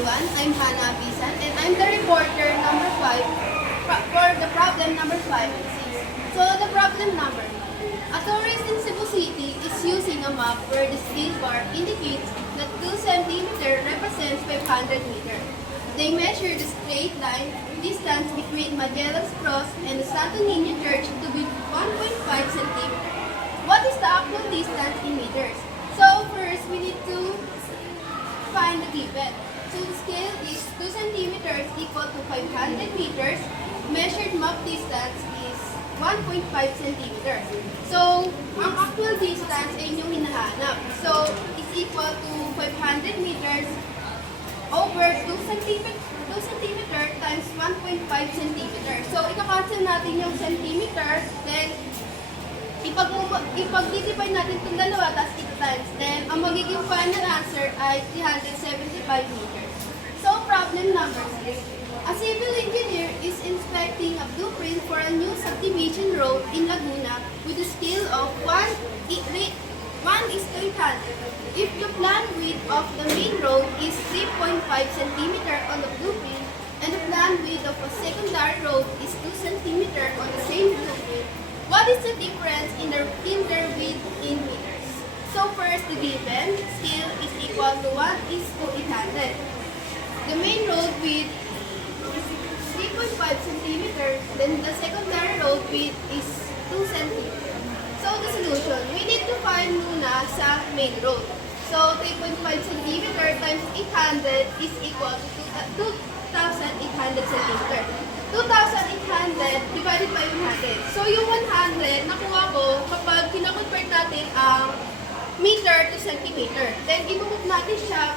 everyone. I'm Hannah Abisan and I'm the reporter number 5 for the problem number 5 and 6. So the problem number, a tourist in Cebu City is using a map where the scale bar indicates that 2 cm represents 500 meters. They measure the straight line distance between Magellan's Cross and the Santo Niño Church to be 1.5 cm. What is the actual distance in meters? So first, we need to find the given. So the scale is 2 centimeters equal to 500 meters. Measured map distance is 1.5 centimeters. So, ang actual distance ay inyong hinahanap. So, is equal to 500 meters over 2 centimeter times 1.5 centimeter. So, ika-cancel natin yung centimeter, then ipag-divide natin itong dalawa, tapos ita-times. Then, ang magiging final answer ay 375 meters. So, problem number 6. A civil engineer is inspecting a blueprint for a new subdivision road in Laguna with a scale of 1:800. If the plan width of the main road is 3.5 cm on the blueprint and the plan width of a secondary road is 2 cm on the same blueprint, what is the difference in their width in meters? So first, the given scale is equal to 1:800. The main road width is 3.5 cm, then the secondary road width is 2 cm. So the solution, we need to find muna sa main road. So 3.5 cm times 800 is equal to 2,800 cm. 2,800 divided by 100. So yung 100, nakuha ko kapag kinakonvert natin ang meter to centimeter. Then i-move natin siya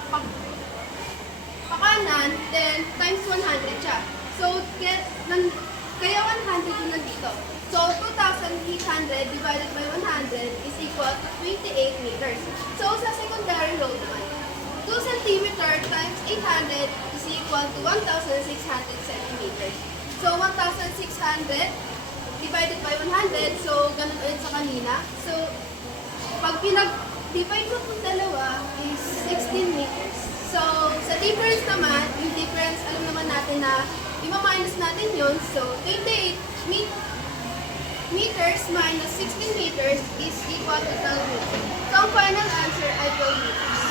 pakanan, then times 100 siya. So kaya 100 yung nandito. So 2,800 divided by 100 is equal to 28 meters. So sa secondary road naman, 2 cm times 800 is equal to 1,600 centimeters. So 1,600 divided by 100, so ganun ulit sa kanina. So pag pinag-divide mo itong dalawa is 16 meters. So sa difference naman, yung difference alam naman natin na i-minus natin yun. So 28 meters minus 16 meters is equal to 12 meters. So ang final answer ay 12 meters.